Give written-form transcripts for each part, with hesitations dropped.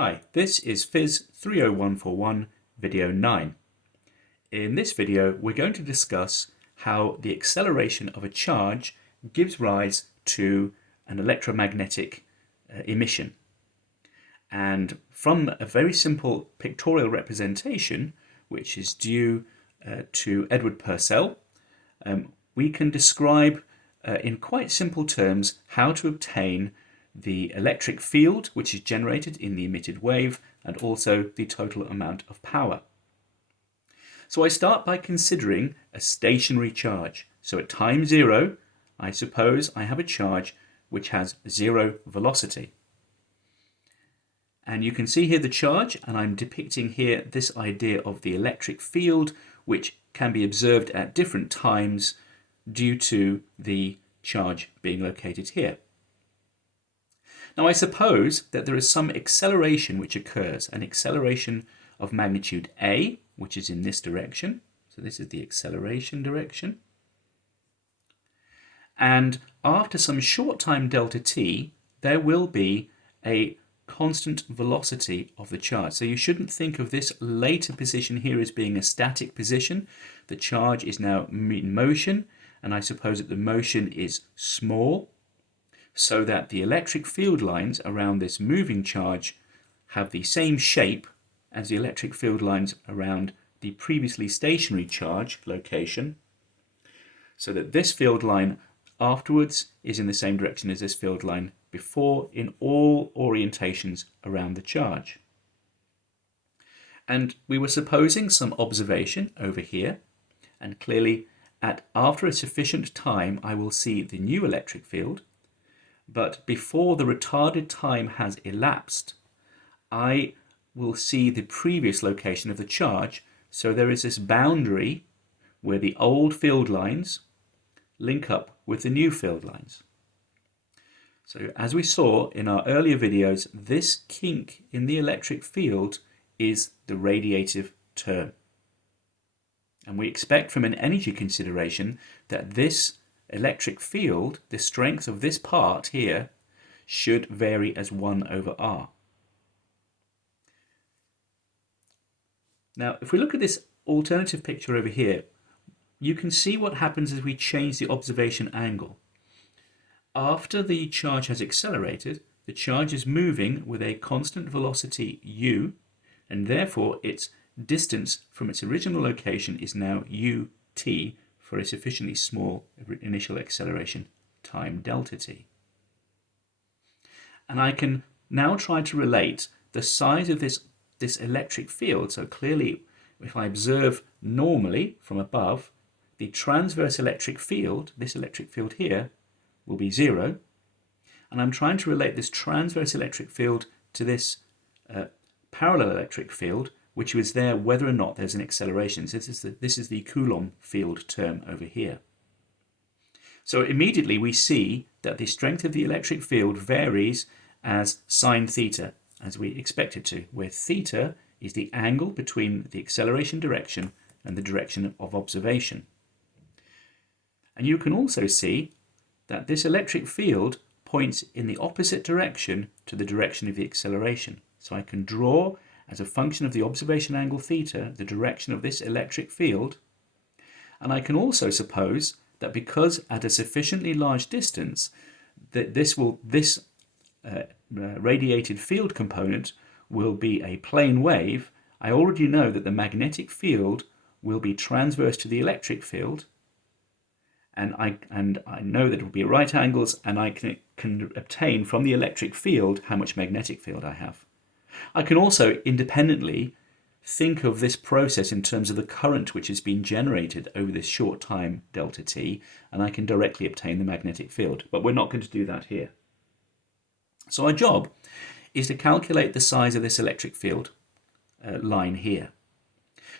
Hi, this is PHYS30141 video 9. In this video we're going to discuss how the acceleration of a charge gives rise to an electromagnetic emission. And from a very simple pictorial representation, which is due to Edward Purcell, we can describe in quite simple terms how to obtain the electric field which is generated in the emitted wave and also the total amount of power. So I start by considering a stationary charge. So at time zero, I suppose I have a charge which has zero velocity. And you can see here the charge, and I'm depicting here this idea of the electric field which can be observed at different times due to the charge being located here. Now I suppose that there is some acceleration which occurs, an acceleration of magnitude A, which is in this direction. So this is the acceleration direction. And after some short time delta t, there will be a constant velocity of the charge. So you shouldn't think of this later position here as being a static position. The charge is now in motion, and I suppose that the motion is small, so that the electric field lines around this moving charge have the same shape as the electric field lines around the previously stationary charge location, so that this field line afterwards is in the same direction as this field line before in all orientations around the charge. And we were supposing some observation over here, and clearly after a sufficient time I will see the new electric field, but before the retarded time has elapsed I will see the previous location of the charge. So there is this boundary where the old field lines link up with the new field lines. So as we saw in our earlier videos, this kink in the electric field is the radiative term. And we expect from an energy consideration that this electric field, the strength of this part here, should vary as 1 over r. Now, if we look at this alternative picture over here, you can see what happens as we change the observation angle. After the charge has accelerated, the charge is moving with a constant velocity u, and therefore its distance from its original location is now ut for a sufficiently small initial acceleration time delta t. And I can now try to relate the size of this electric field. So clearly, if I observe normally from above, the transverse electric field, this electric field here, will be 0. And I'm trying to relate this transverse electric field to this parallel electric field, which was there whether or not there's an acceleration. So this is the Coulomb field term over here. So immediately we see that the strength of the electric field varies as sine theta, as we expect it to, where theta is the angle between the acceleration direction and the direction of observation. And you can also see that this electric field points in the opposite direction to the direction of the acceleration. So I can draw, as a function of the observation angle theta, the direction of this electric field. And I can also suppose that because at a sufficiently large distance, that this radiated field component will be a plane wave, I already know that the magnetic field will be transverse to the electric field, and I know that it will be at right angles, and I can obtain from the electric field how much magnetic field I have. I can also independently think of this process in terms of the current which has been generated over this short time delta t, and I can directly obtain the magnetic field, but we're not going to do that here. So our job is to calculate the size of this electric field line here.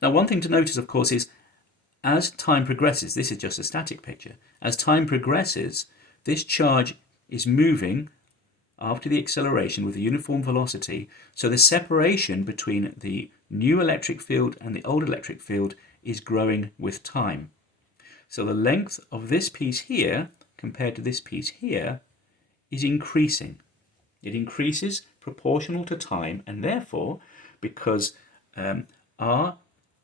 Now, one thing to notice, of course, is as time progresses, this is just a static picture, as time progresses, this charge is moving after the acceleration with a uniform velocity, so the separation between the new electric field and the old electric field is growing with time. So the length of this piece here compared to this piece here is increasing. It increases proportional to time, and therefore, because r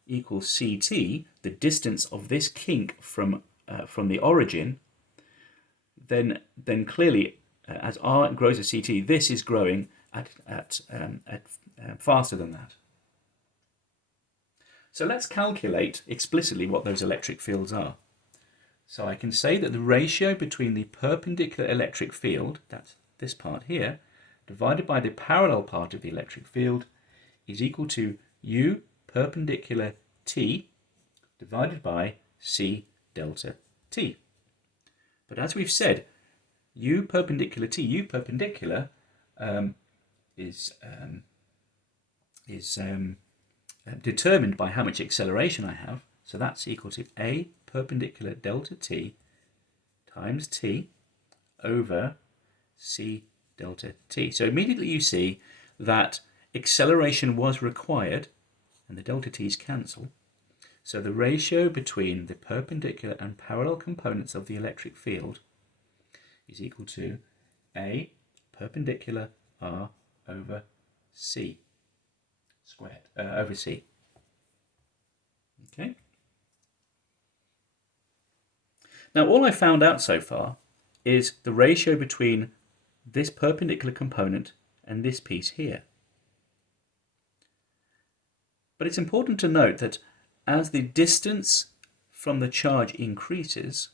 equals ct, the distance of this kink from the origin, then clearly as r grows as ct, this is growing at faster than that. So let's calculate explicitly what those electric fields are. So I can say that the ratio between the perpendicular electric field, that's this part here, divided by the parallel part of the electric field is equal to U perpendicular T divided by C delta T. But as we've said, U perpendicular T, U perpendicular is determined by how much acceleration I have. So that's equal to A perpendicular delta T times T over C delta T. So immediately you see that acceleration was required and the delta T's cancel. So the ratio between the perpendicular and parallel components of the electric field is equal to A perpendicular R over C squared, over C. Okay. Now all I found out so far is the ratio between this perpendicular component and this piece here. But it's important to note that as the distance from the charge increases,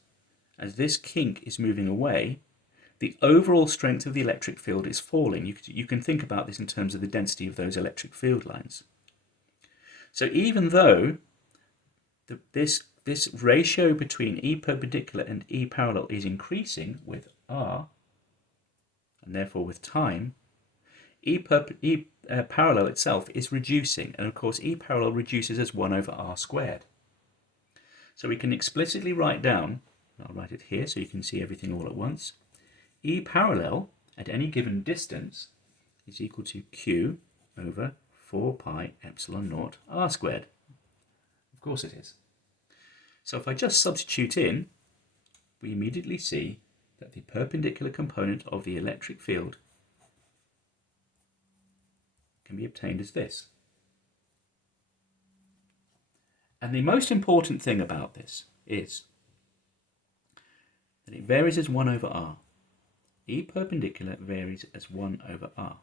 as this kink is moving away, the overall strength of the electric field is falling. You can think about this in terms of the density of those electric field lines. So even though this ratio between E perpendicular and E parallel is increasing with R, and therefore with time, E parallel itself is reducing, and of course E parallel reduces as 1 over R squared. So we can explicitly write down, I'll write it here so you can see everything all at once, E parallel at any given distance is equal to Q over 4 pi epsilon naught R squared. Of course it is. So if I just substitute in, we immediately see that the perpendicular component of the electric field can be obtained as this. And the most important thing about this is that it varies as 1 over R. E perpendicular varies as 1 over R.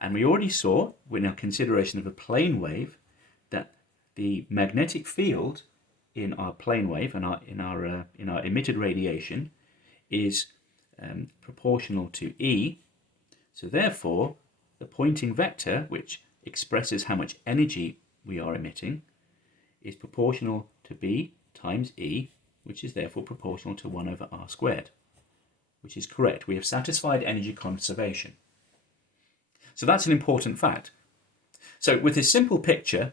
And we already saw, in our consideration of a plane wave, that the magnetic field in our plane wave and in our emitted radiation is proportional to E. So therefore, the Poynting vector, which expresses how much energy we are emitting, is proportional to B times E, which is therefore proportional to 1 over R squared, which is correct. We have satisfied energy conservation. So that's an important fact. So with this simple picture,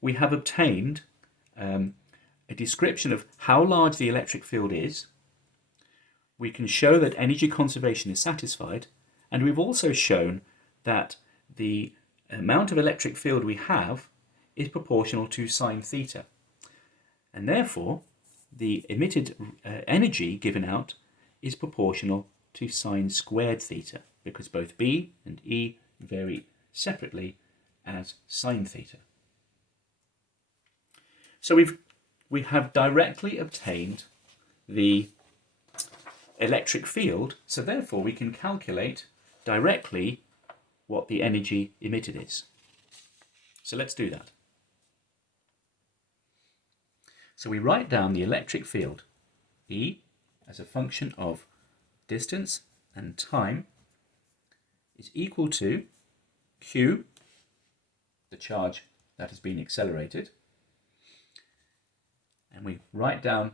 we have obtained a description of how large the electric field is. We can show that energy conservation is satisfied, and we've also shown that the amount of electric field we have is proportional to sine theta. And therefore, the emitted energy given out is proportional to sine squared theta, because both B and E vary separately as sine theta. So we have directly obtained the electric field, so therefore we can calculate directly what the energy emitted is. So let's do that. So we write down the electric field, E, as a function of distance and time, is equal to Q, the charge that has been accelerated, and we write down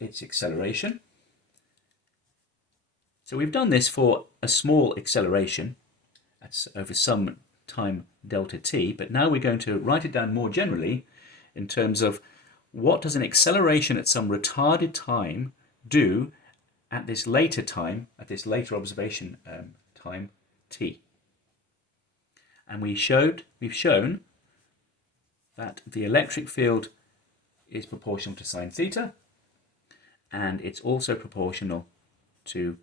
its acceleration. So we've done this for a small acceleration, that's over some time delta t, but now we're going to write it down more generally in terms of what does an acceleration at some retarded time do at this later time, at this later observation time t. And we've shown that the electric field is proportional to sine theta, and it's also proportional to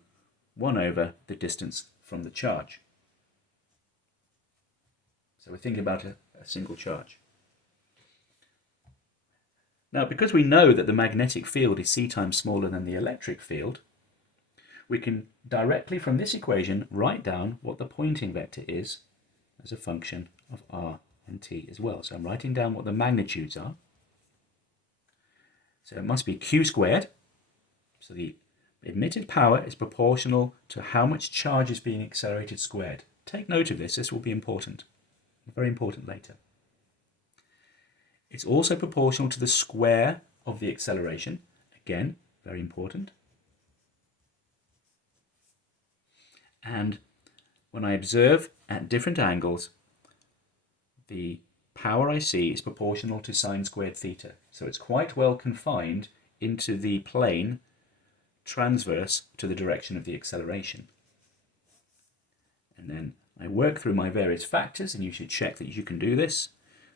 1 over the distance from the charge. So we're thinking about a single charge. Now, because we know that the magnetic field is c times smaller than the electric field, we can directly from this equation write down what the Poynting vector is as a function of r and t as well. So I'm writing down what the magnitudes are. So it must be q squared. So the emitted power is proportional to how much charge is being accelerated squared. Take note of this. This will be important. Very important later. It's also proportional to the square of the acceleration. Again, very important. And when I observe at different angles, the power I see is proportional to sine squared theta. So it's quite well confined into the plane transverse to the direction of the acceleration. And then I work through my various factors, and you should check that you can do this.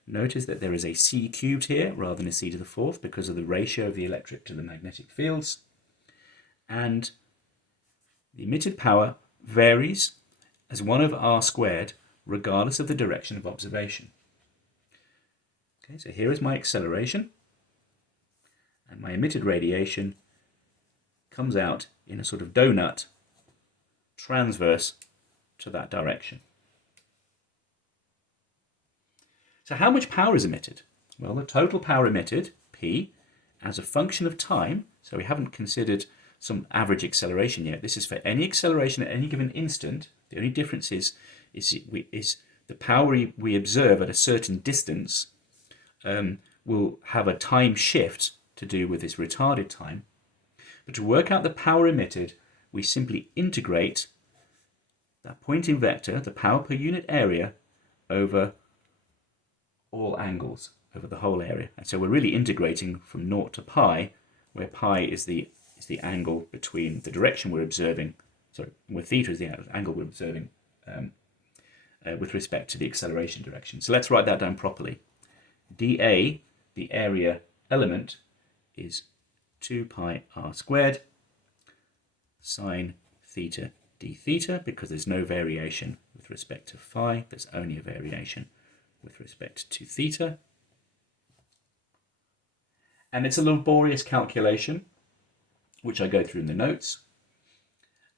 Notice that there is a c cubed here rather than a c to the fourth because of the ratio of the electric to the magnetic fields. And the emitted power varies as 1 over r squared regardless of the direction of observation. Okay, so here is my acceleration, and my emitted radiation comes out in a sort of donut transverse to that direction. So how much power is emitted? Well, the total power emitted, P, as a function of time, so we haven't considered some average acceleration yet. This is for any acceleration at any given instant. The only difference is the power we observe at a certain distance will have a time shift to do with this retarded time. But to work out the power emitted, we simply integrate that Poynting vector, the power per unit area, over all angles, over the whole area. And so we're really integrating from 0 to pi, where pi is the angle between the direction we're observing, where theta is the angle we're observing with respect to the acceleration direction. So let's write that down properly. dA, the area element, is 2 pi r squared sine theta d theta, because there's no variation with respect to phi, there's only a variation with respect to theta. And it's a laborious calculation, which I go through in the notes.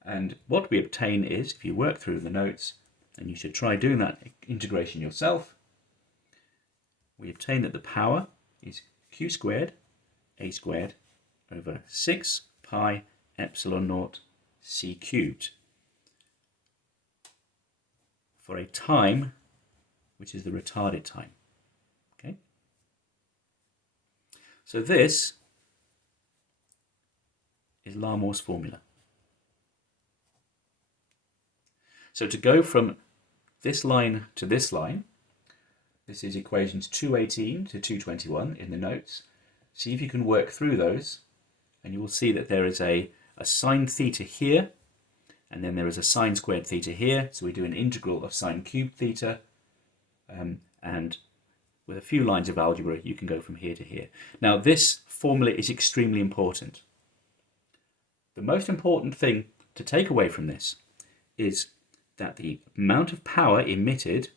And what we obtain is, if you work through the notes, and you should try doing that integration yourself, we obtain that the power is q squared, a squared, over 6 pi epsilon naught c cubed for a time which is the retarded time. Okay? So this is Larmor's formula. So to go from this line to this line, this is equations 218 to 221 in the notes. See if you can work through those, and you will see that there is a sine theta here, and then there is a sine squared theta here. So we do an integral of sine cubed theta, and with a few lines of algebra, you can go from here to here. Now, this formula is extremely important. The most important thing to take away from this is that the amount of power emitted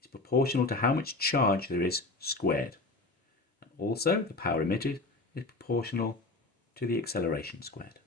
is proportional to how much charge there is squared. And also, the power emitted is proportional to the acceleration squared.